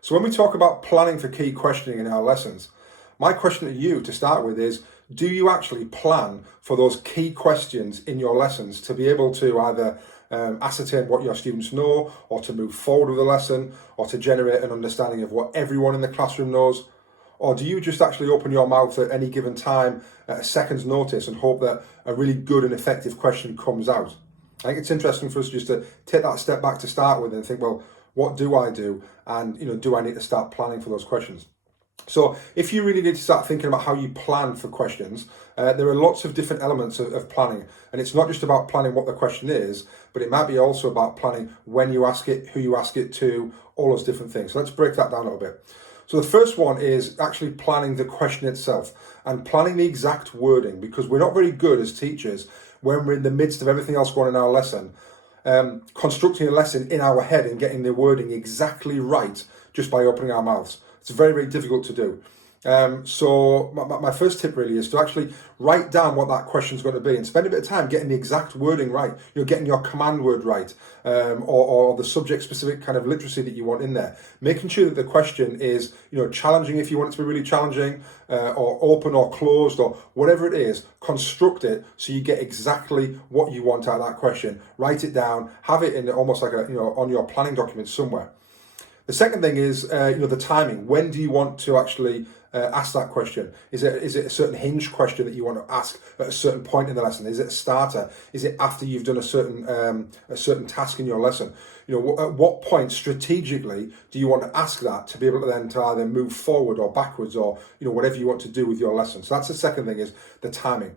So when we talk about planning for key questioning in our lessons, my question to you to start with is, do you actually plan for those key questions in your lessons to be able to either ascertain what your students know, or to move forward with the lesson, or to generate an understanding of what everyone in the classroom knows? Or do you just actually open your mouth at any given time at a second's notice and hope that a really good and effective question comes out? I think it's interesting for us just to take that step back to start with and think, well, what do I do? And, do I need to start planning for those questions? So if you really need to start thinking about how you plan for questions, there are lots of different elements of planning. And it's not just about planning what the question is, but it might be also about planning when you ask it, who you ask it to, all those different things. So let's break that down a little bit. So the first one is actually planning the question itself and planning the exact wording, because we're not very good as teachers when we're in the midst of everything else going on in our lesson, constructing a lesson in our head and getting the wording exactly right just by opening our mouths. It's very, very difficult to do. So my first tip really is to actually write down what that question is going to be and spend a bit of time getting the exact wording right. Getting your command word right, or the subject specific kind of literacy that you want in there. Making sure that the question is, challenging if you want it to be really challenging, or open or closed or whatever it is. Construct it so you get exactly what you want out of that question. Write it down. Have it in almost like on your planning document somewhere. The second thing is, the timing. When do you want to actually ask that question? Is it a certain hinge question that you want to ask at a certain point in the lesson? Is it a starter? Is it after you've done a certain task in your lesson? At what point strategically do you want to ask that to be able to then to either move forward or backwards, or whatever you want to do with your lesson? So that's the second thing, is the timing.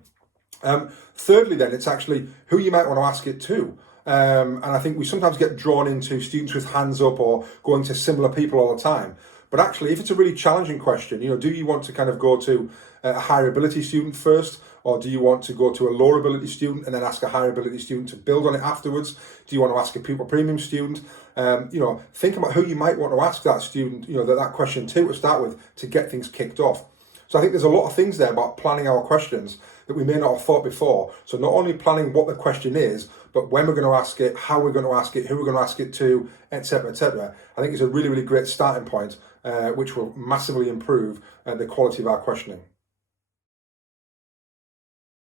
Thirdly, then, it's actually who you might want to ask it to. And I think we sometimes get drawn into students with hands up or going to similar people all the time. But actually, if it's a really challenging question, do you want to kind of go to a higher ability student first, or do you want to go to a lower ability student and then ask a higher ability student to build on it afterwards? Do you want to ask a pupil premium student? Think about who you might want to ask that student, that question to start with, to get things kicked off. So I think there's a lot of things there about planning our questions that we may not have thought before. So not only planning what the question is, but when we're going to ask it, how we're going to ask it, who we're going to ask it to, etc., etc. I think it's a really, really great starting point, which will massively improve the quality of our questioning.